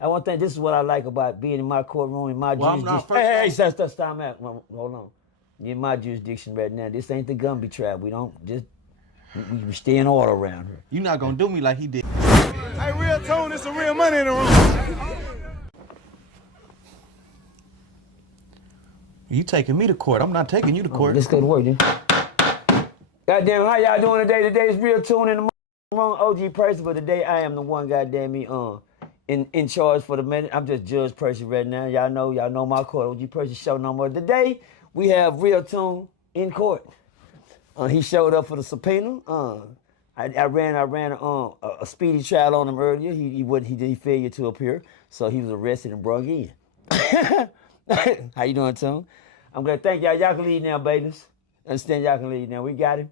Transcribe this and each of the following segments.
I want to think this is what I like about being in my courtroom, in my jurisdiction. Hey, stop, man. Hold on. In my jurisdiction right now, this ain't the Gumby trap. We don't just, we stay in order around here. You're not going to do me like he did. Hey, RealToon, there's some real money in the room. You taking me to court. I'm not taking you to court. Let's go to work, then. Goddamn, how y'all doing today? Today's RealToon in the room. OG Percy, but today I am the one, goddamn me, in charge for the minute. I'm just Judge Percy right now. Y'all know my court. OG Percy show no more. Today we have RealToon in court. He showed up for the subpoena. I ran a speedy trial on him earlier. He failed to appear, so he was arrested and brought in. How you doing, Toon? I'm gonna thank y'all. Y'all can leave now, babies. Understand? Y'all can leave now. We got him.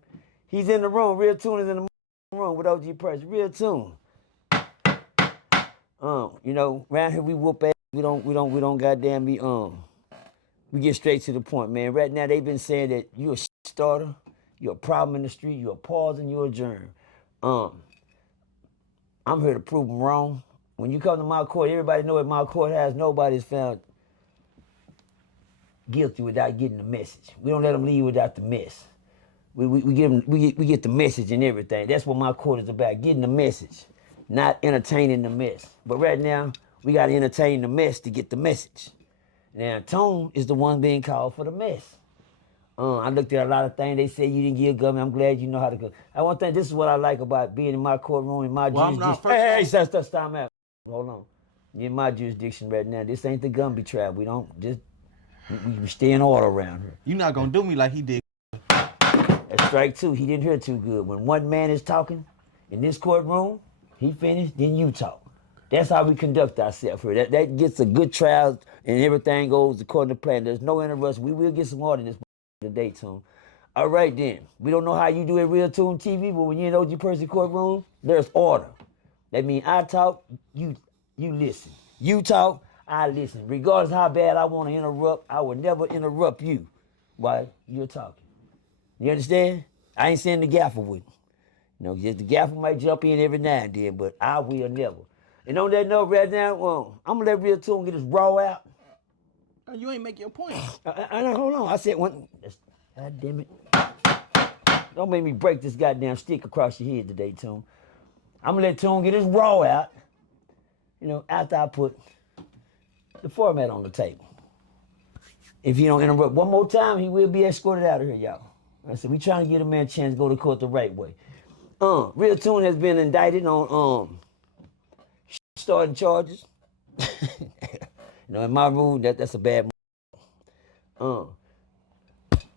He's in the room. RealToon is in the room with OG Percy. RealToon. You know, around here we whoop ass. We don't goddamn be we get straight to the point, man. Right now they've been saying that you're a starter, you're a problem in the street, you're a pause, and you're a germ. I'm here to prove them wrong. When you come to my court, everybody know at my court has nobody's found guilty without getting the message. We don't let them leave without the mess. We get the message and everything. That's what my court is about, getting the message, not entertaining the mess. But right now, we got to entertain the mess to get the message. Now, Tone is the one being called for the mess. I looked at a lot of things. They said you didn't give Gumby. I'm glad you know how to go. I want to think this is what I like about being in my courtroom, in my jurisdiction. Hey, stop, man. Hold on. You're in my jurisdiction right now. This ain't the Gumby trap. We don't just, we stay in order around here. You're not going to do me like he did. That's strike two. He didn't hear too good. When one man is talking in this courtroom, he finished, then you talk. That's how we conduct ourselves here. That gets a good trial and everything goes according to plan. There's no interruption. We will get some order in this today, Toon. All right, then. We don't know how you do it RealToon TV, but when you're in OG Percy courtroom, there's order. That means I talk, you listen. You talk, I listen. Regardless how bad I want to interrupt, I will never interrupt you while you're talking. You understand? I ain't saying the gaffer would. You know, just the gaffer might jump in every now and then, but I will never. And on that note right now, I'm going to let RealToon get his raw out. You ain't make your point. Hold on. I said one. God damn it. Don't make me break this goddamn stick across your head today, Toon. I'm going to let Toon get his raw out, you know, after I put the format on the table. If he don't interrupt one more time, he will be escorted out of here, y'all. I said, we trying to give a man a chance to go to court the right way. RealToon has been indicted on starting charges. You know, in my rule, that's a bad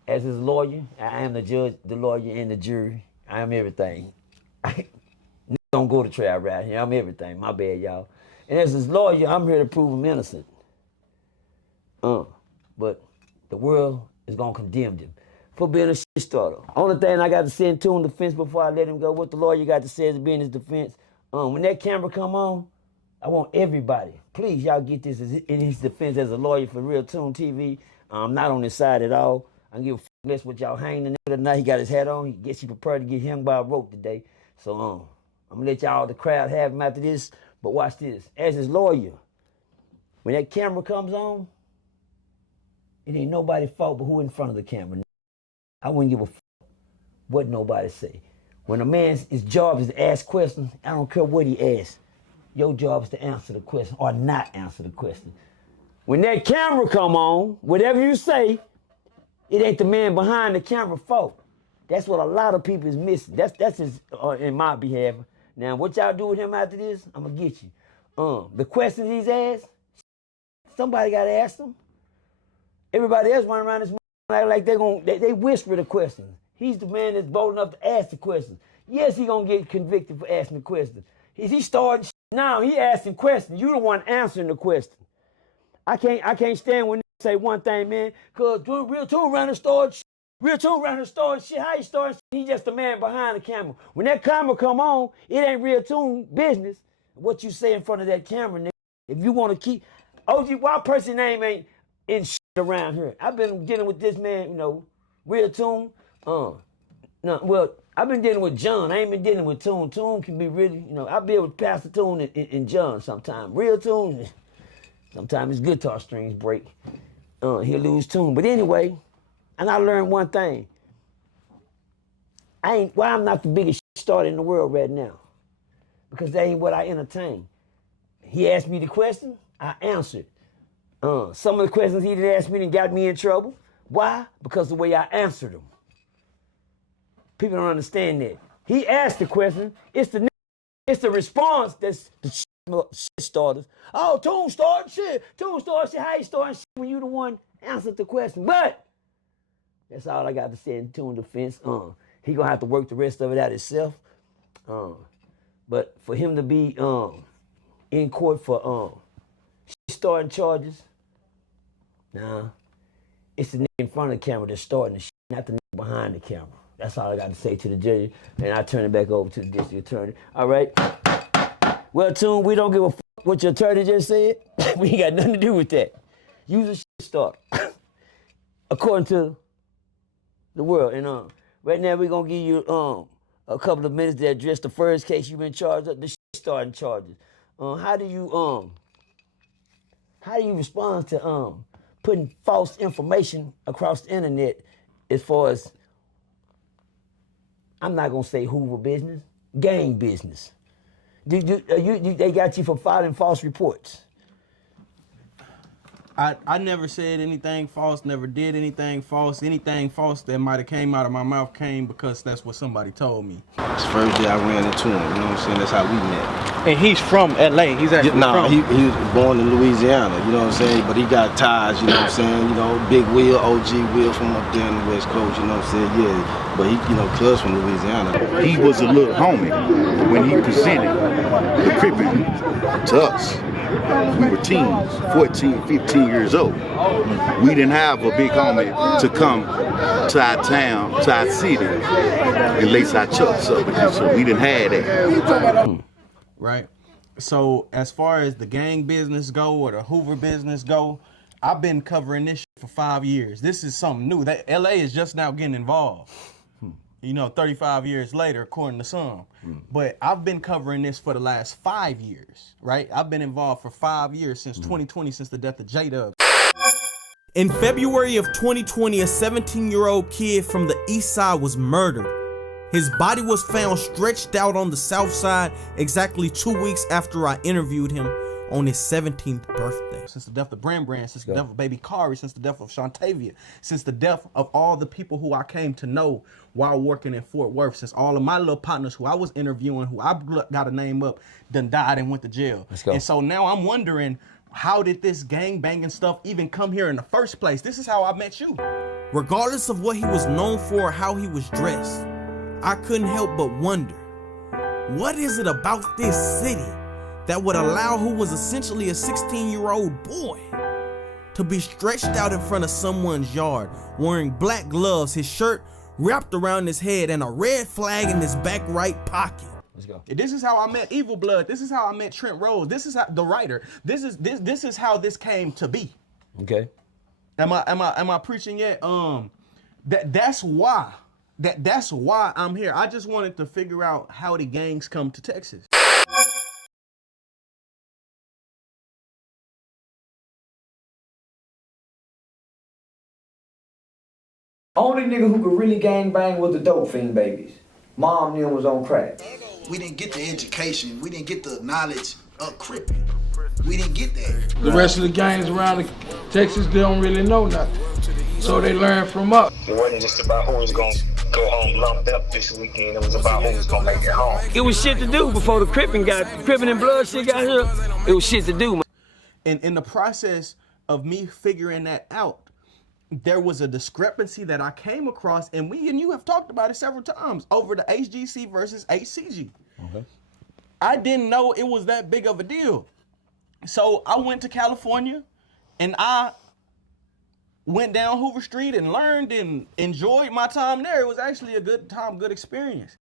as his lawyer, I am the judge, the lawyer, and the jury. I am everything. Don't go to trial right here. I'm everything. My bad, y'all. And as his lawyer, I'm here to prove him innocent. But the world is gonna condemn him for being a shit starter. Only thing I got to say to him defense before I let him go, what the lawyer got to say is being his defense. When that camera come on, I want everybody, please, y'all get this in his defense as a lawyer for RealToon TV. I'm not on his side at all. I don't give a fuck less what y'all hanging in there tonight. He got his hat on. He gets he prepared to get hung by a rope today. So I'm gonna let y'all, the crowd, have him after this. But watch this. As his lawyer, when that camera comes on, it ain't nobody's fault but who in front of the camera. I wouldn't give a fuck what nobody say. When a man's his job is to ask questions, I don't care what he asks. Your job is to answer the question or not answer the question. When that camera come on, whatever you say, it ain't the man behind the camera fault. That's what a lot of people is missing. That's his, in my behalf. Now, what y'all do with him after this, I'm gonna get you. The questions he's asked, somebody gotta ask them. Everybody else running around this like they whisper the questions. He's the man that's bold enough to ask the questions. Yes, he gonna get convicted for asking the questions. He starting now, he asking questions. You the one answering the question. I can't stand when they say one thing, man, cause RealToon running start shit. RealToon running start shit. How he starting shit? He just the man behind the camera. When that camera come on, it ain't RealToon business. What you say in front of that camera, nigga. If you want to keep OG, why Percy name ain't in shit around here? I've been dealing with this man, you know, RealToon. No, well, I've been dealing with John. I ain't been dealing with Toon. Toon can be really, I'll be able to pass the Toon and John sometimes. RealToon, sometimes his guitar strings break. He'll lose tune. But anyway, and I learned one thing. I'm not the biggest starter in the world right now. Because that ain't what I entertain. He asked me the question, I answered. Some of the questions he didn't ask me got me in trouble. Why? Because the way I answered them. People don't understand that. He asked the question. It's the response that's the shit starters. Oh, Toon starting shit. Toon starting shit. How you starting shit when you the one answered the question? But that's all I got to say in Toon defense. He gonna have to work the rest of it out himself. But for him to be in court for starting charges, nah, it's the nigga in front of the camera that's starting the shit, not the nigga behind the camera. That's all I got to say to the judge, and I turn it back over to the district attorney. All right? Well, Toon, we don't give a fuck what your attorney just said. We ain't got nothing to do with that. Use a shit starter, according to the world. And right now we're gonna give you a couple of minutes to address the first case you've been charged of, the shit starting charges. How do you respond to putting false information across the internet as far as, I'm not gonna say Hoover business, gang business? They got you for filing false reports. I never said anything false, never did anything false. Anything false that might have came out of my mouth came because that's what somebody told me. It's the first day I ran into him, you know what I'm saying? That's how we met. And he's from LA. He's actually from. He was born in Louisiana, you know what I'm saying? But he got ties, you know what I'm saying? You know, Big Will, OG Will from up there in the West Coast, you know what I'm saying? Yeah, but he, cuz from Louisiana. He was a little homie when he presented the cripping to us. We were teens, 14, 15 years old. We didn't have a big homie to come to our town, to our city, and lace our chucks up. So we didn't have that. Right? So as far as the gang business go or the Hoover business go, I've been covering this shit for 5 years. This is something new. That LA is just now getting involved. 35 years later, according to some. But I've been covering this for the last 5 years, right? I've been involved for 5 years, since 2020, since the death of J-Dub. In February of 2020, a 17-year-old kid from the east side was murdered. His body was found stretched out on the south side exactly 2 weeks after I interviewed him on his 17th birthday. Since the death of Bram, since the death of Baby Kari, since the death of Shantavia, since the death of all the people who I came to know while working in Fort Worth, since all of my little partners who I was interviewing, who I got a name up, done died and went to jail. Let's go. And so now I'm wondering, how did this gang banging stuff even come here in the first place? This is how I met you. Regardless of what he was known for or how he was dressed, I couldn't help but wonder, what is it about this city that would allow who was essentially a 16-year-old boy to be stretched out in front of someone's yard, wearing black gloves, his shirt wrapped around his head, and a red flag in his back right pocket? Let's go. This is how I met Evil Blood. This is how I met Trent Rose. This is how, the writer. This is how this came to be. Okay. Am I preaching yet? That's why I'm here. I just wanted to figure out how the gangs come to Texas. Only nigga who could really gangbang was the dope fiend babies. Mom knew was on crack. We didn't get the education. We didn't get the knowledge of cripping. We didn't get that. The rest of the gangs around Texas, they don't really know nothing. So they learn from us. It wasn't just about who was going to go home lumped up this weekend. It was about who was going to make it home. It was shit to do before the cripping and blood shit got here. It was shit to do, man. And in the process of me figuring that out, there was a discrepancy that I came across, and you have talked about it several times, over the HGC versus HCG. Okay. I didn't know it was that big of a deal. So I went to California, and I went down Hoover Street and learned and enjoyed my time there. It was actually a good time, good experience.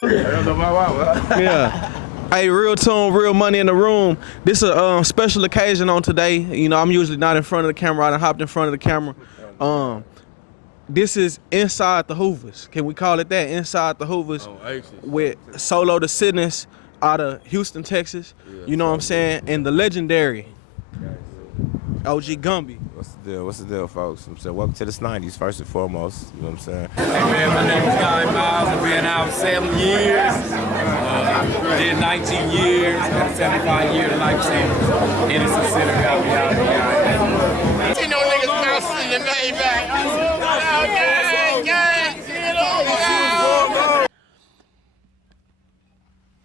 Yeah. Hey, RealToon, real money in the room. This is a special occasion on today. I'm usually not in front of the camera. I done hopped in front of the camera. this is inside the Hoovers. Can we call it that? Inside the Hoovers with Solo the Sinners out of Houston, Texas. You know what I'm saying? And the legendary OG Gumby. What's the deal? What's the deal, folks? I'm saying, welcome to this 90s, first and foremost. You know what I'm saying? Hey man, my name is Guy Miles. I've been out 7 years. Did 19 years. Got a 75-year life sentence. Innocent sinner got me out here. See no niggas bouncing your name back.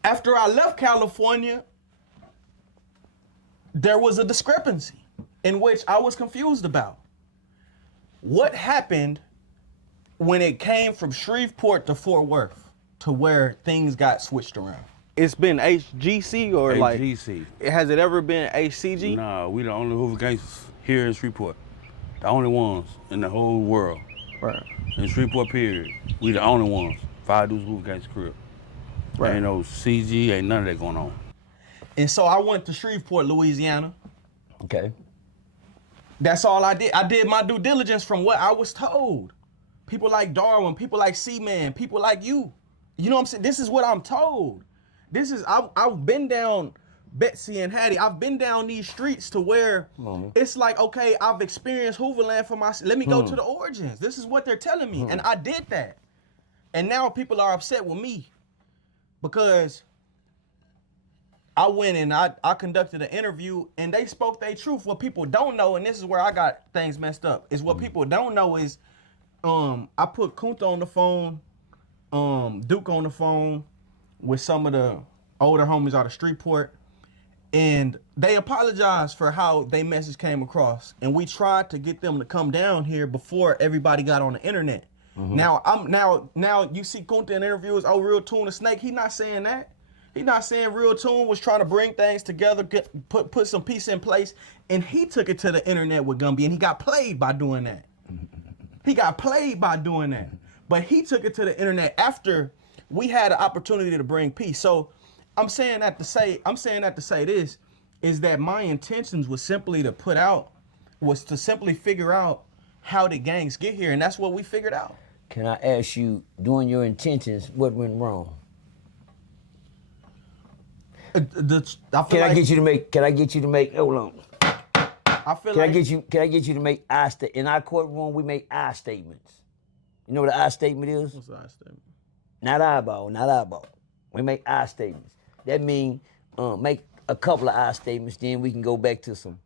After I left California, there was a discrepancy in which I was confused about. What happened when it came from Shreveport to Fort Worth to where things got switched around? It's been HGC or HGC. Has it ever been HCG? Nah, we the only Hoover gangsters here in Shreveport. The only ones in the whole world. Right. In Shreveport, period. We the only ones. 5 dudes Hoover gangster crib. Right. Ain't no CG, ain't none of that going on. And so I went to Shreveport, Louisiana. Okay. That's all I did. I did my due diligence from what I was told. People like Darwin, people like C-Man, people like you. You know what I'm saying? This is what I'm told. This is, I've been down Betsy and Hattie. I've been down these streets to where it's like, okay, I've experienced Hooverland for myself. Let me go to the origins. This is what they're telling me. And I did that. And now people are upset with me because I went and I conducted an interview and they spoke their truth. What people don't know, and this is where I got things messed up, is what people don't know is I put Kunta on the phone, Duke on the phone with some of the older homies out of Streetport, and they apologized for how their message came across. And we tried to get them to come down here before everybody got on the internet. Now you see Kunta in interviews, oh, RealToon a snake. He not saying that. He not saying RealToon was trying to bring things together, put some peace in place, and he took it to the internet with Gumby, and he got played by doing that. He got played by doing that. But he took it to the internet after we had an opportunity to bring peace. So I'm saying that to say this, is that my intentions was simply to simply figure out how the gangs get here, and that's what we figured out. Can I ask you, during your intentions, what went wrong? Can I get you to make? Hold on. Can I get you to make in our courtroom? We make I statements. You know what an I statement is? What's an I statement? Not eyeball. We make I statements. That means make a couple of I statements, then we can go back to some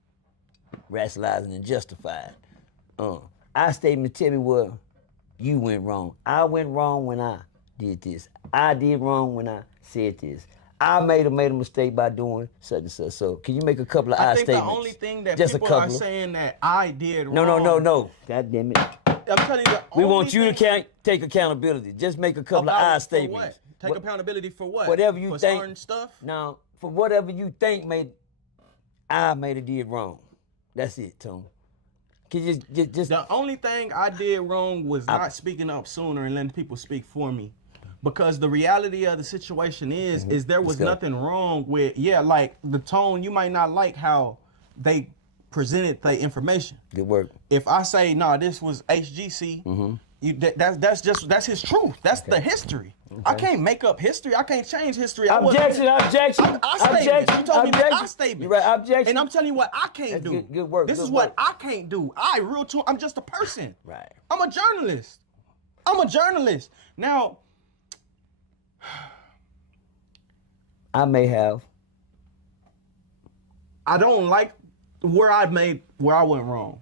rationalizing and justifying. I statement tell me where you went wrong. I went wrong when I did this. I did wrong when I said this. I made a mistake by doing such and such. So can you make a couple of I statements? I think the only thing that people are saying that I did wrong. No. God damn it. I'm telling you, we want you to take accountability. Just make a couple of I statements. Take accountability for what? Whatever you for think. Certain stuff? Now, for whatever you think I made it did wrong. That's it, Tom. Can you just The only thing I did wrong was not speaking up sooner and letting people speak for me. Because the reality of the situation is there was nothing wrong with, like the tone, you might not like how they presented the information. Good work. If I say, no, this was HGC, that's his truth. That's the history. Okay. I can't make up history. I can't change history. Objection. You told me I statement. You're right, objection. And I'm telling you what I can't do. Good work. This is what I can't do. RealToon, I'm just a person. Right. I'm a journalist. Now, I may have. I don't like where I went wrong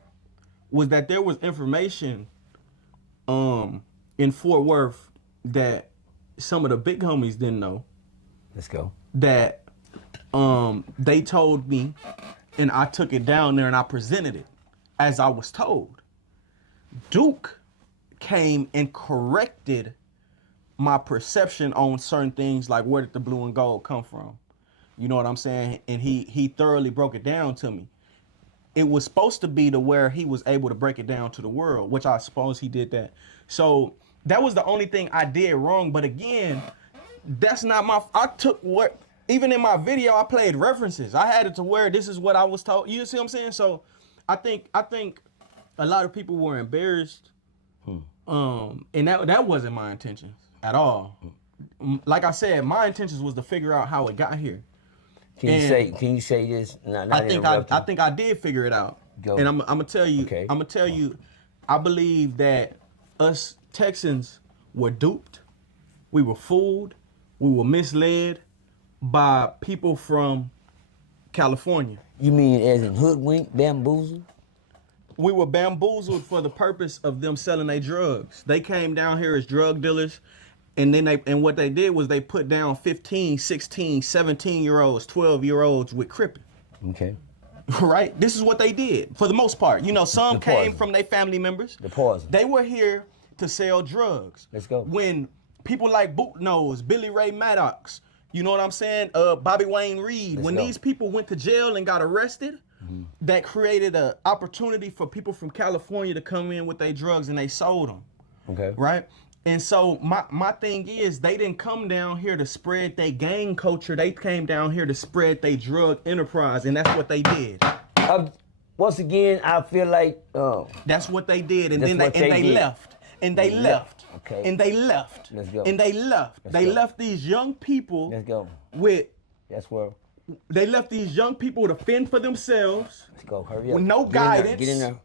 was that there was information in Fort Worth that some of the big homies didn't know. Let's go. That they told me, and I took it down there and I presented it as I was told. Duke came and corrected my perception on certain things, like where did the blue and gold come from? You know what I'm saying? And he thoroughly broke it down to me. It was supposed to be to where he was able to break it down to the world, which I suppose he did that. So that was the only thing I did wrong. But again, that's not I took what, even in my video, I played references. I had it to where this is what I was told. You see what I'm saying? So I think a lot of people were embarrassed And that wasn't my intentions at all. Like I said, my intentions was to figure out how it got here. Can you say this? I think I did figure it out. Go. And I'm gonna tell you. Okay. I'm gonna tell you. I believe that us Texans were duped. We were fooled. We were misled by people from California. You mean as in hoodwinked, bamboozled? We were bamboozled for the purpose of them selling their drugs. They came down here as drug dealers, and then what they did was they put down 15, 16, 17-year-olds, 12-year-olds with cripping. Okay. Right? This is what they did for the most part. You know, some came from their family members. The poison. They were here to sell drugs. Let's go. When people like Bootnose, Billy Ray Maddox, you know what I'm saying? Bobby Wayne Reed. When these people went to jail and got arrested, that created an opportunity for people from California to come in with their drugs, and they sold them. Okay. Right? And so my thing is, they didn't come down here to spread their gang culture. They came down here to spread their drug enterprise, and that's what they did. Once again, I feel like that's what they did, and then they left, and they left, okay, and they left, let's go, and they left. They left these young people. Let's go. With that's where they left these young people to fend for themselves. Let's go. Hurry up. With no guidance. Get in there.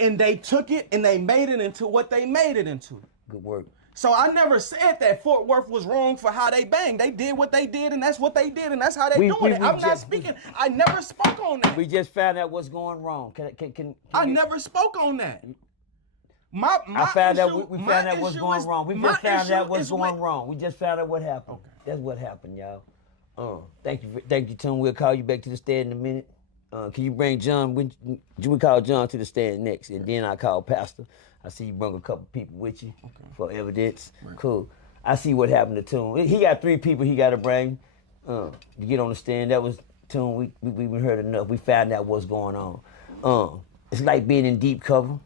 And they took it and they made it into what they made it into. Good work. So I never said that Fort Worth was wrong for how they banged. They did what they did, and that's what they did, and that's how they doing it. I'm not speaking. I never spoke on that. We just found out what's going wrong. Can I never spoke on that. I found out we found out what's going wrong. We just found out what's going wrong. We just found out what happened. Okay. That's what happened, y'all. Thank you, Tim. We'll call you back to the stand in a minute. Can you bring John? We call John to the stand next, and then I call Pastor. I see you bring a couple people with you for evidence. Right. Cool. I see what happened to Toon. He got 3 people he got to bring to get on the stand. That was Toon. We heard enough. We found out what's going on. It's like being in deep cover.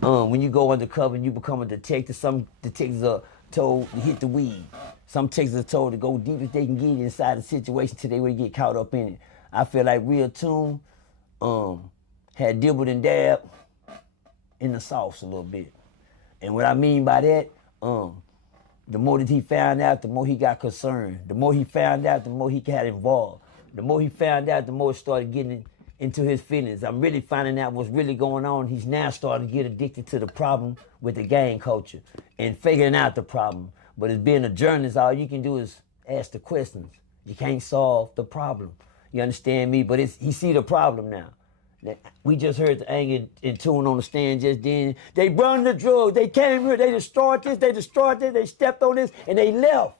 When you go undercover and you become a detective, some detectives are told to hit the weed. Some detectives are told to go deep as they can get inside the situation till they would get caught up in it. I feel like RealToon had dibbled and dabbed in the sauce a little bit. And what I mean by that, the more that he found out, the more he got concerned. The more he found out, the more he got involved. The more he found out, the more it started getting into his feelings. I'm really finding out what's really going on. He's now starting to get addicted to the problem with the gang culture and figuring out the problem. But as being a journalist, all you can do is ask the questions. You can't solve the problem. You understand me? But he see the problem now. We just heard the anger and Toon on the stand just then. They brought the drugs. They came here. They destroyed this. They destroyed this. They stepped on this, and they left.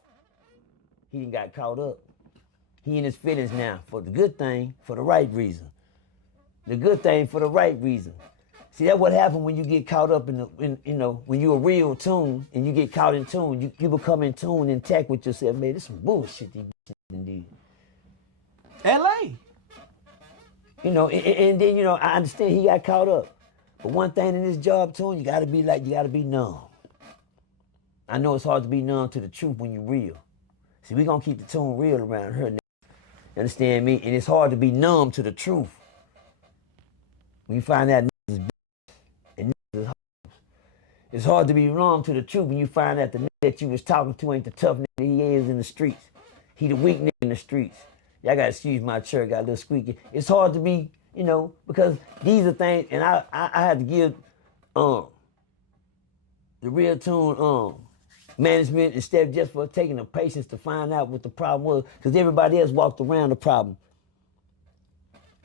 He done got caught up. He in his feelings now for the good thing, for the right reason. The good thing for the right reason. See, that's what happened when you get caught up when you're a real Toon and you get caught in tune. You become in tune, intact with yourself. Man, this is some bullshit these indeed. L.A. And then, I understand he got caught up. But one thing in this job, Toon, you gotta be numb. I know it's hard to be numb to the truth when you're real. See, we gonna keep the Toon real around here. You understand me? And it's hard to be numb to the truth. When you find out niggas is bitches and niggas is hoes. It's hard to be numb to the truth when you find out the nigga that you was talking to ain't the tough nigga he is in the streets. He the weak nigga in the streets. Y'all gotta excuse my chair, got a little squeaky. It's hard to be, because these are things, and I had to give the RealToon management and Steph just for taking the patience to find out what the problem was, because everybody else walked around the problem.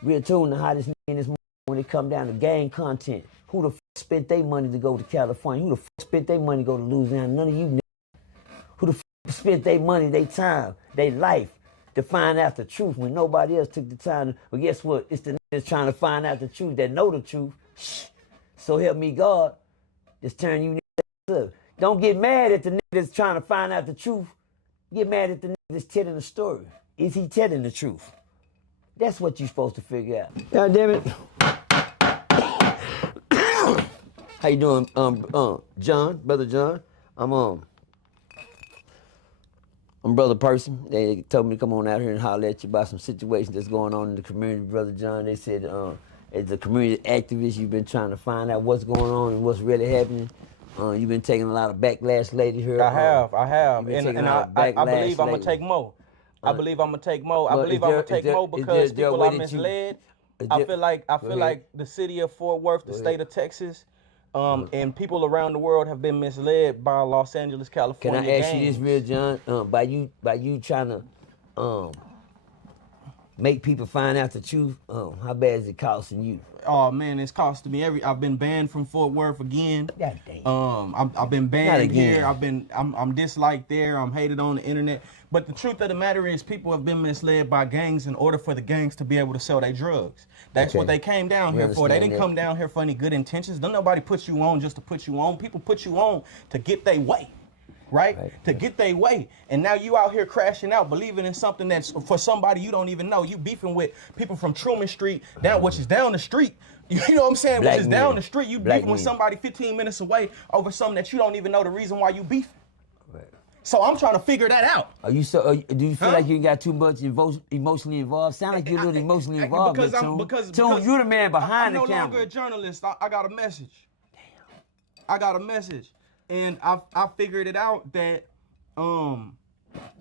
RealToon the hottest nigga in this when it come down to gang content. Who the spent their money to go to California? Who the spent their money to go to Louisiana? None of you niggas. Who the spent their money, their time, their life to find out the truth when nobody else took the time? But guess what? It's the niggas trying to find out the truth that know the truth. So help me God, just turn you niggas up. Don't get mad at the nigga that's trying to find out the truth. Get mad at the nigga that's telling the story. Is he telling the truth? That's what you're supposed to figure out. God damn it. How you doing, John, Brother John? I'm Brother Percy. They told me to come on out here and holler at you about some situations that's going on in the community, Brother John. They said, as a community activist, you've been trying to find out what's going on and what's really happening. You've been taking a lot of backlash lately here. I have, and I believe I'm gonna lately. take more. I believe I'm gonna take more. I Well, believe is I'm there- gonna take is there- more is there- because is there a people way are that you- misled. is I there- feel like Go ahead. like the city of Fort Worth, the Go state ahead. of Texas, and people around the world have been misled by Los Angeles, Can California. I ask you gangs. this, Real John? By you trying to make people find out the truth, how bad is it costing you? Oh man, it's costing me I've been banned from Fort Worth again. God damn. I've been Not banned again. here. I'm disliked there. I'm hated on the internet. But the truth of the matter is, people have been misled by gangs in order for the gangs to be able to sell their drugs. That's Okay. what they came down We here for. They understand didn't that. come down here for any good intentions. Don't nobody put you on just to put you on. People put you on to get their way. Right? To get their way. And now you out here crashing out, believing in something that's for somebody you don't even know. You beefing with people from Truman Street, which is down the street. You know what I'm saying? Black Which is men. down the street. You Black beefing with men. somebody 15 minutes away over something that you don't even know the reason why you beefing. So I'm trying to figure that out. Are you so? Do you feel like you got too much emotionally involved? Sound like you're a little emotionally involved. Because Tune, you're the man behind I'm the no camera. longer a journalist. I got a message. I got a message, and I figured it out that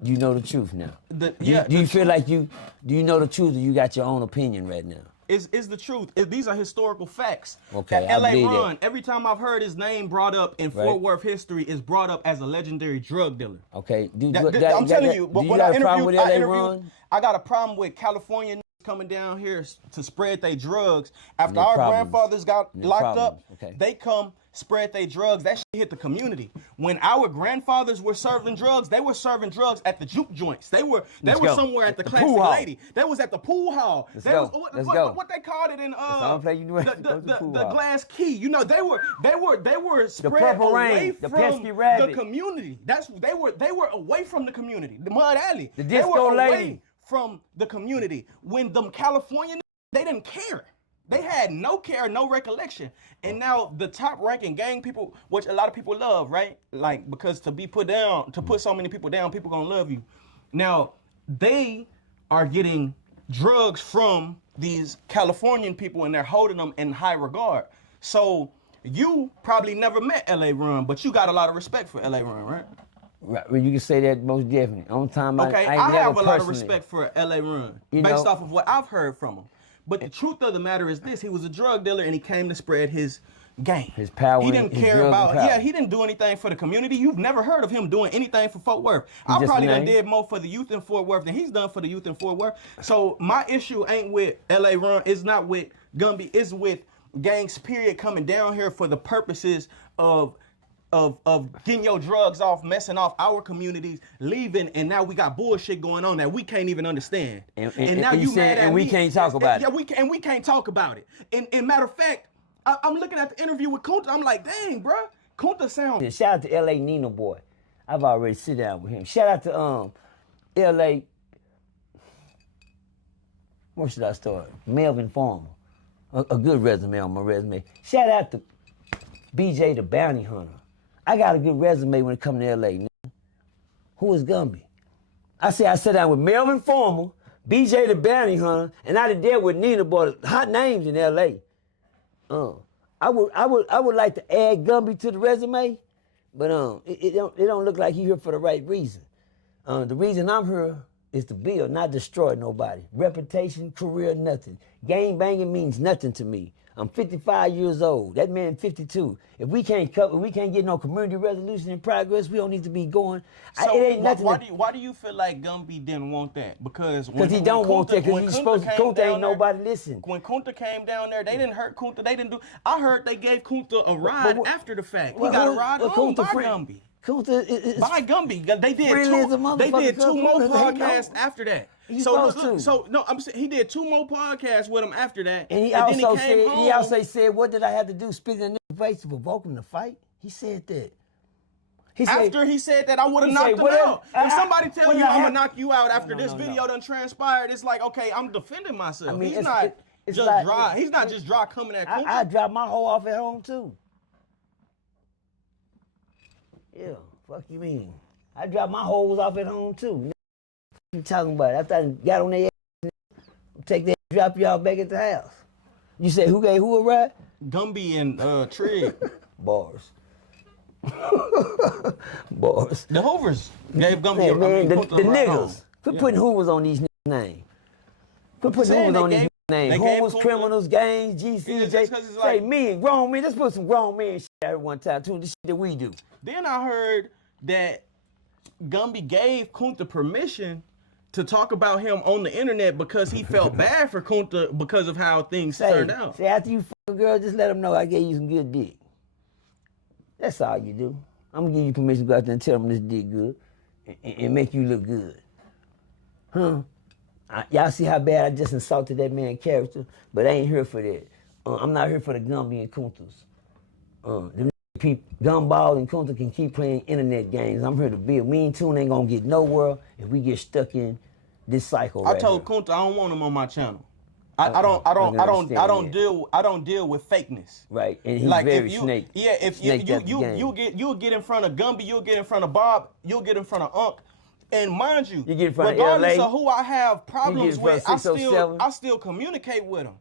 You know the truth now. The- Do yeah, you the feel like do you know the truth, or you got your own opinion right now? is the truth. These are historical facts. Okay, That I LA believe that. Ron, every time I've heard his name brought up in Fort Right. Worth history, is brought up as a legendary drug dealer. Okay, I'm telling you, but do you when got I a problem with interviewed, LA Ron? I got a problem with California coming down here to spread their drugs. After their our problems. grandfathers got And their locked up, problems, okay. they come spread their drugs. That shit hit the community. When our grandfathers were serving drugs, they were serving drugs at the juke joints. They were go. somewhere at the The Classic pool hall. Lady. They was at the pool hall. Let's They go. was- Let's what, go. what they called it in all I'm playing, you know, go to the pool the hall. glass key. You know, they were spread Purple away Rain, the from pesky the rabbit. community. They were away from the community. The Mud Alley. The They disco were lady. away from the community. When them California, they didn't care. They had no care, no recollection. And now the top ranking gang people, which a lot of people love, right? Like, because to be put down, to put so many people down, people gonna love you. Now, they are getting drugs from these Californian people and they're holding them in high regard. So you probably never met LA Ron, but you got a lot of respect for LA Ron, right? Right, well, you can say that most definitely. On time, Okay, I I never have a lot of personally- respect for LA Ron You based know- off of what I've heard from him. But the truth of the matter is this: he was a drug dealer and he came to spread his game. His power. He didn't his care drugs about. and power. Yeah, he didn't do anything for the community. You've never heard of him doing anything for Fort Worth. He's I just probably a done name. did more for the youth in Fort Worth than he's done for the youth in Fort Worth. So my issue ain't with LA Ron. It's not with Gumby. It's with gangs. Period. Coming down here for the purposes of getting your drugs off, messing off our communities, leaving, and now we got bullshit going on that we can't even understand. And now you you saying- mad at and we me. can't talk about Yeah, it. we can't talk about it. And matter of fact, I'm looking at the interview with Kunta. I'm like, dang, bro, Kunta sound. Shout out to LA Nino boy. I've already sit down with him. Shout out to LA. Where should I start? Melvin Farmer. A good resume on my resume. Shout out to BJ the Bounty Hunter. I got a good resume when it comes to LA. Nigga. Who is Gumby? I sat down with Melvin Farmer, BJ the Bounty Hunter, and I done dealt with Nina boy, hot names in LA. I would like to add Gumby to the resume, but it don't look like you here for the right reason. The reason I'm here is to build, not destroy nobody. Reputation, career, nothing. Gang banging means nothing to me. I'm 55 years old. That man 52. If we can't get no community resolution and progress, we don't need to be going. So It ain't nothing. why do you feel like Gumby didn't want that? Because He don't want that because he's supposed to. Kunta ain't nobody listen. When Kunta came down there, they didn't hurt Kunta. They didn't do. I heard they gave Kunta a ride after the fact. He got a ride home by Gumby. Kunta is by Gumby. They did friendly as a two. They motherfucker, did two more Kunta, they know. podcasts after that. You So supposed to. no, I'm saying he did two more podcasts with him after that. And he then also came said, home. what did I have to do? Spit in the face to provoke him to fight? He said that. He said, After he said that, I would have he knocked said, him whatever- out. If somebody tell well, you I I'm gonna have- knock you out after No, this no, video no. done transpired, it's like, okay, I'm defending myself. I mean, He's it's not it's just like- dry. He's not just dry coming at Kunta. I drop my hoe off at home too. Yeah, fuck you mean? I drop my hoes off at home too. What you talking about? After I got on their ass, take that, drop y'all back at the house. You say who gave who a ride? Gumby and Trig. Bars. Boys. The Hoovers gave Gumby Man, the Kunta a ride home. niggas. Quit putting Hoovers on these names. Quit putting saying Hoovers on they these names. gave Hoovers, Kunta- criminals, gangs, GCJ. Yeah, just 'cause it's Say like- me and grown men. Let's put some grown men shit out at one time too. The shit that we do. Then I heard that Gumby gave Kunta permission to talk about him on the internet because he felt bad for Kunta because of how things turned out. Say after you fuck a girl, just let them know I gave you some good dick. That's all you do. I'm gonna give you permission to go out there and tell them this dick good and make you look good. Huh? Y'all see how bad I just insulted that man's character? But I ain't here for that. I'm not here for the Gumby and Kuntas. Them people, Gumball and Kunta can keep playing internet games. I'm here to build. Me and Toon ain't gonna get nowhere if we get stuck in this cycle. I told Kunta I don't want him on my channel. I don't deal with fakeness. Right, and he's like very if you, snake. Yeah, if you'll get in front of Gumby, you'll get in front of Bob, you'll get in front of Unc, and mind you, get in front regardless of of who I have problems with, I oh still communicate with them.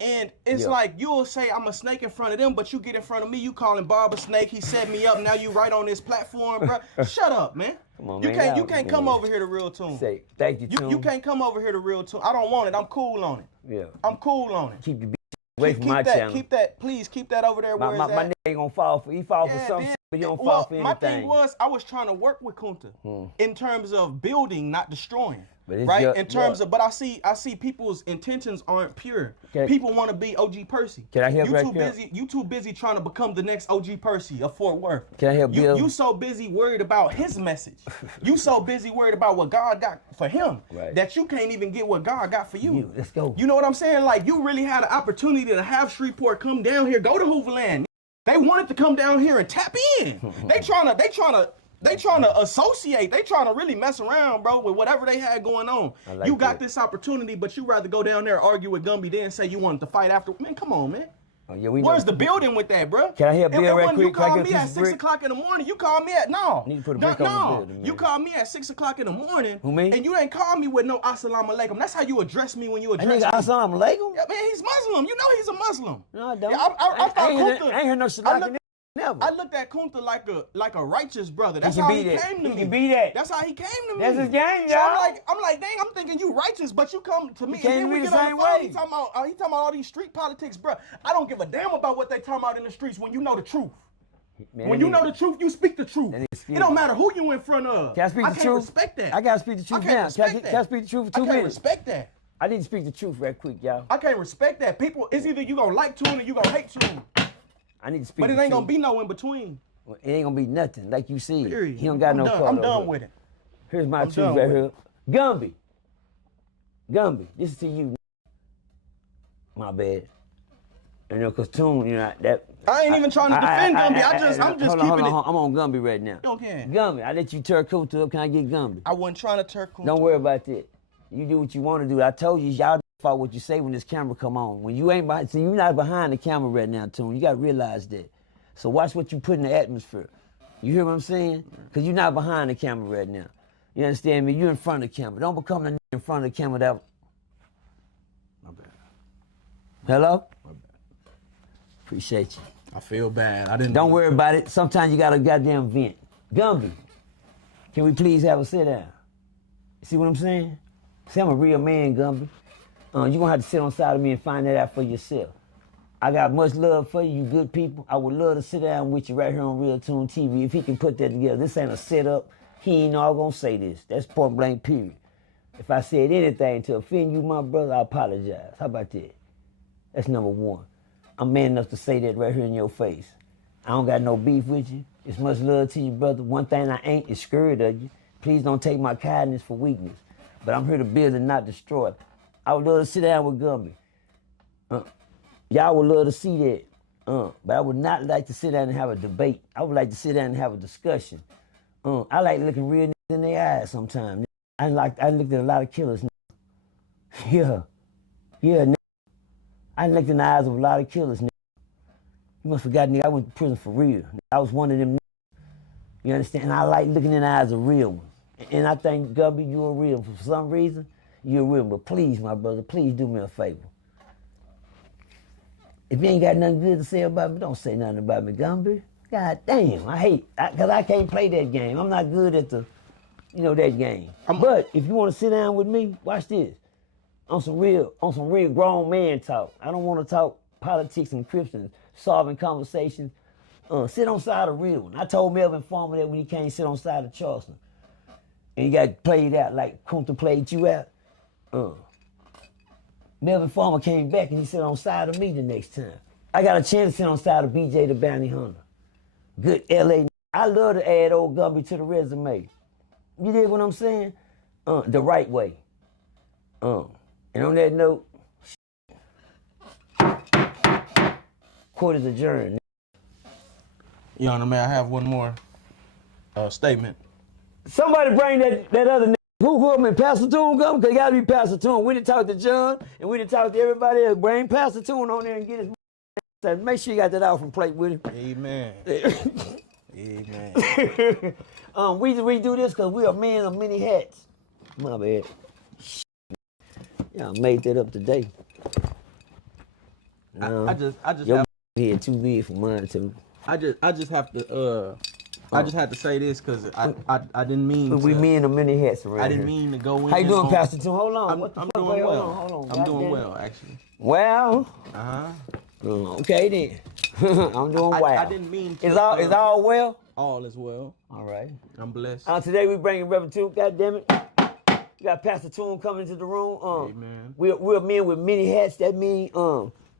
And it's like you'll say I'm a snake in front of them, but you get in front of me, you calling Bob a snake. He set me up. Now you right on this platform, bro. Shut up, man. Come on, you man. can't come over here to RealToon. Say thank you, Toon. You can't come over here to RealToon. I don't want it. I'm cool on it. Yeah. I'm cool on it. Keep the bitch away from my channel. Please keep that over there where it's at. My nigga ain't gonna fall for. He fall for something, but he don't fall for anything. My thing was I was trying to work with Kunta in terms of building, not destroying. Right? In terms of, but I see people's intentions aren't pure. People want to be OG Percy. Can I help You too busy trying to become the next OG Percy of Fort Worth. Can I help Bill? You so busy worried about his message. You so busy worried about what God got for him that you can't even get what God got for you. Let's go. You know what I'm saying? Like you really had an opportunity to have Shreveport come down here, go to Hooverland. They wanted to come down here and tap in. They trying to associate. They trying to really mess around, bro, with whatever they had going on. Like you got this opportunity, but you rather go down there, argue with Gumby, then say you wanted to fight after. Man, come on, man. Oh, yeah, we Where's know. the building with that, bro? Can I help Bill right quick? You call me at 6 o'clock in the morning. You call me at Need to put a brick on the building, you call me at 6 o'clock in the morning. Who, me? And you ain't call me with no assalamu alaikum. That's how you address me when you address me. Assalamu alaikum? Yeah, man, he's Muslim. You know he's a Muslim. No, I don't. Yeah, I thought Kunta. I ain't heard no shit like never. I looked at Kunta like a righteous brother. That's how he came to me. He can be that. That's how he came to me. That's his game, so y'all. I'm like, dang, I'm thinking you righteous, but you come to me. He came to me the same way. He talking about all these street politics, bro. I don't give a damn about what they talking about in the streets when you know the truth. Man, when you know the truth, you speak the truth. It don't matter who you in front of. Can I speak the truth? I can't respect that. I gotta speak the truth now. Can I speak the truth for 2 minutes? I can't respect that. I need to speak the truth right quick, y'all. I can't respect that. People, it's either you gonna like Toon or you gonna hate Toon. I need to speak. But it ain't gonna be no in between. Well, it ain't gonna be nothing, like you see. Period. He don't got no color. I'm done with it. Here's my truth right here. Gumby, this is to you. My bad. You know, cause Toon, you know that. I ain't even trying to defend Gumby. I'm just keeping it. I'm on Gumby right now. Okay. Gumby, I let you tear Kunta up. Can I get Gumby? I wasn't trying to tear Kunta. Don't worry about that. You do what you want to do. I told you, y'all follow what you say when this camera come on. When you ain't behind, see, you're not behind the camera right now, Toon. You gotta realize that. So watch what you put in the atmosphere. You hear what I'm saying? Because you're not behind the camera right now. You understand me? You're in front of the camera. Don't become the in front of the camera that... My bad. Hello? My bad. Appreciate you. I feel bad. I didn't... Don't worry about it. Sometimes you got to goddamn vent. Gumby, can we please have a sit down? See what I'm saying? See, I'm a real man, Gumby. You're going to have to sit on the side of me and find that out for yourself. I got much love for you, you good people. I would love to sit down with you right here on RealToon TV if he can put that together. This ain't a setup. He ain't all gonna say this. That's point blank, period. If I said anything to offend you, my brother, I apologize. How about that? That's number one. I'm man enough to say that right here in your face. I don't got no beef with you. It's much love to you, brother. One thing I ain't is scared of you. Please don't take my kindness for weakness. But I'm here to build and not destroy. I would love to sit down with Gumby. Y'all would love to see that. But I would not like to sit down and have a debate. I would like to sit down and have a discussion. I like looking real in their eyes sometimes. I looked at a lot of killers. Yeah. I looked in the eyes of a lot of killers. You must forgot, nigga, I went to prison for real. I was one of them. You understand? And I like looking in the eyes of real ones. And I think, Gumby, you're real. For some reason, you're real. But please, my brother, please do me a favor. If you ain't got nothing good to say about me, don't say nothing about me, Gumby. God damn, because I can't play that game. I'm not good at that game. But if you want to sit down with me, watch this. On some real grown man talk. I don't want to talk politics and Crips and solving conversations. Sit on side of real one. I told Melvin Farmer that when he came sit on side of Charleston. And he got played out like Kunta played you out. Melvin Farmer came back and he sat on side of me the next time. I got a chance to sit on side of BJ the Bounty Hunter. Good LA. I love to add old Gumby to the resume. You dig what I'm saying? The right way. And on that note, court is adjourned. Your Honor, may I have one more statement? Somebody bring that other nigga. Who and Pastor Toon come? Because it got to be Pastor Toon. We didn't talk to John, and we didn't talk to everybody else. Bring Pastor Toon on there and get his make sure you got that out from plate with him. Amen. Amen. We do this because we are men of many hats. My bad. Y'all made that up today. No, I just your have, head too big for mine too. I just have to I just had to say this because I didn't mean we men of many hats around I didn't here. mean to go in. How you doing, Pastor Toon? Hold on. I'm doing well. Hold on. I'm doing well, actually. Well. Okay then. I'm doing well. I didn't mean to. Is all well? All is well. All right. I'm blessed. Today we bringing Reverend Toon. God damn it. We got Pastor Toon coming into the room. Amen. We're men with many hats. That means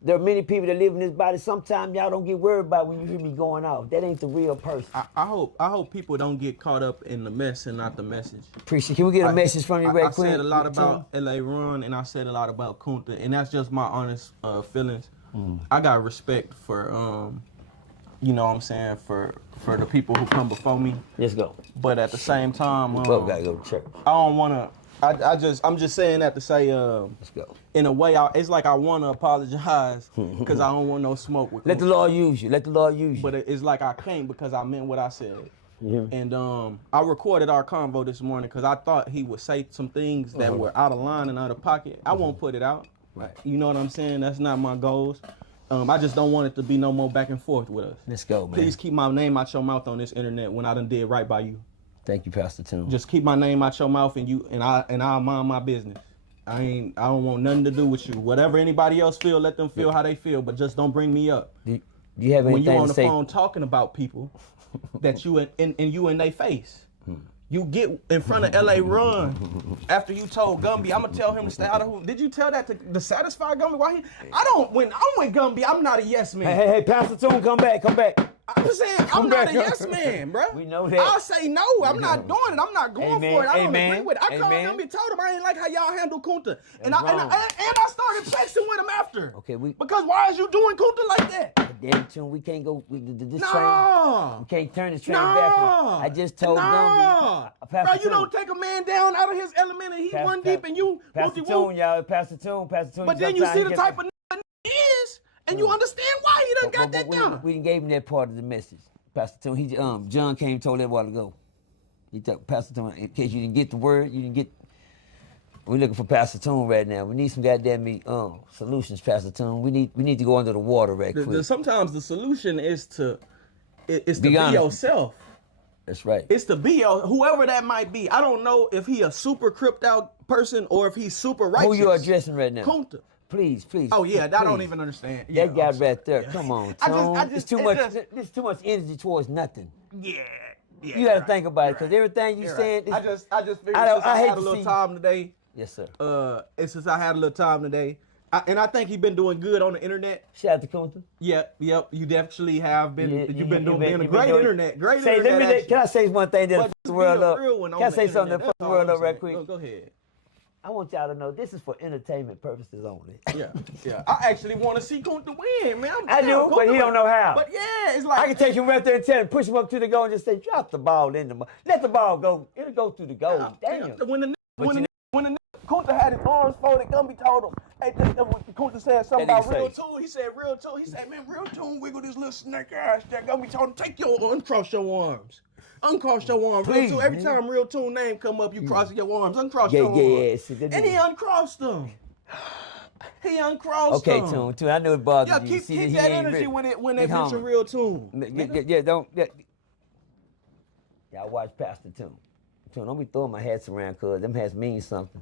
there are many people that live in this body. Sometimes y'all don't get worried about when you hear me going off. That ain't the real person. I hope people don't get caught up in the mess and not the message. Appreciate. Can we get a message from you, Red Queen? I said a lot about LA Run and I said a lot about Kunta, and that's just my honest feelings. I got respect for you know what I'm saying, for the people who come before me. Let's go. But at the same time, we both gotta go to church. I don't wanna. I'm just saying that to say, let's go. In a way, it's like I want to apologize because I don't want no smoke with. Let the Lord use you. Let the Lord use you. But it's like I can't because I meant what I said. Yeah. And I recorded our convo this morning because I thought he would say some things that were out of line and out of pocket. I won't put it out. Right. You know what I'm saying? That's not my goals. I just don't want it to be no more back and forth with us. Let's go, man. Please keep my name out your mouth on this internet when I done did right by you. Thank you, Pastor Toon. Just keep my name out your mouth and I'll mind my business. I don't want nothing to do with you. Whatever anybody else feel, let them feel how they feel, but just don't bring me up. Do you have anything when you on to the say? phone talking about people that you in their face. You get in front of LA Run after you told Gumby, I'm gonna tell him to stay out of who. Did you tell that to satisfy Gumby? Why when I'm with Gumby, I'm not a yes man. Hey, Pastor Toon, come back. I'm saying I'm not a yes man, bro. We know that. I'll say no. I'm not doing it. I'm not going for it. I don't agree with it. I called Gumby, told him I ain't like how y'all handle Kunta, and I started texting with him after. Okay, because why is you doing Kunta like that? Damn Toon, we can't go this no. train. We can't turn this train back. I just told Gumby. Bro, you don't take a man down out of his element and he's one deep and you. Pastor Toon, y'all. Pastor Toon. But then you see the type of nigga he is, and you understand why he done got that down. We gave him that part of the message. Pastor Toon, John came and told that a while ago. He told Pastor Toon, in case you didn't get the word, we're looking for Pastor Toon right now. We need some goddamn solutions, Pastor Toon. We need to go under the water right quick. Sometimes the solution is to be yourself. That's right. It's to be whoever that might be. I don't know if he a super crypt out person or if he's super righteous. Who you addressing right now? Kunta. Please. Oh yeah, please. I don't even understand. Yeah, that guy right there. Yeah. Come on, Toon. It's too much. There's too much energy towards nothing. Yeah. You got to think about it because everything you said. I just figured I had a little time today. Yes, sir. Since I had a little time today. And I think he's been doing good on the internet. Shout out to Kunta. Yep. You definitely have been. You've been doing a great internet. Can I say one thing that fucks the world up? Can I say something that fucks the world up right quick? Go ahead. I want y'all to know this is for entertainment purposes only. Yeah. I actually want to see Kunta win, man. I do, but he don't know how. But yeah, it's like I can take him right there and tell him, push him up to the goal and just say, drop the ball in the. Let the ball go. It'll go through the goal. Damn. When the Kunta had his arms folded, Gumby told him, hey, Kunta said something about RealToon. He said RealToon. He said, man, RealToon wiggle this little snake ass. That Gumby told him, uncross your arms. Uncross your arms. Please, every time RealToon name come up, you cross your arms. Uncross your arms. Yeah. And he uncrossed them. He uncrossed Okay, them. Tune. I know it bothers Yeah, you. keep that energy when they mention RealToon. Yeah, don't. Y'all watch Pastor Tune. Don't be throwing my hats around, cuz them hats mean something.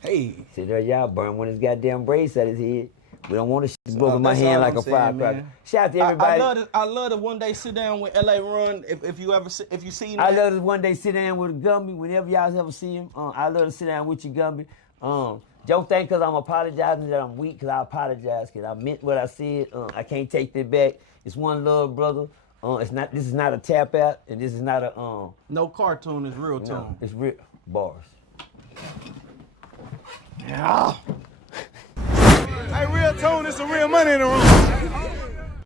Hey. See there, y'all burn one of his goddamn braids at his head. We don't want to blow in my hand like a firecracker. Shout out to everybody. I love to one day sit down with LA Run. If you see him. I love to one day sit down with Gumby. Whenever y'all ever see him, I love to sit down with you, Gumby. Don't think because I'm apologizing that I'm weak, because I apologize, because I meant what I said. I can't take that back. It's one love, brother. This is not a tap out, and this is not a no cartoon. It's RealToon. No, it's real bars. Yeah. Hey, RealToon, it's some real money in the room.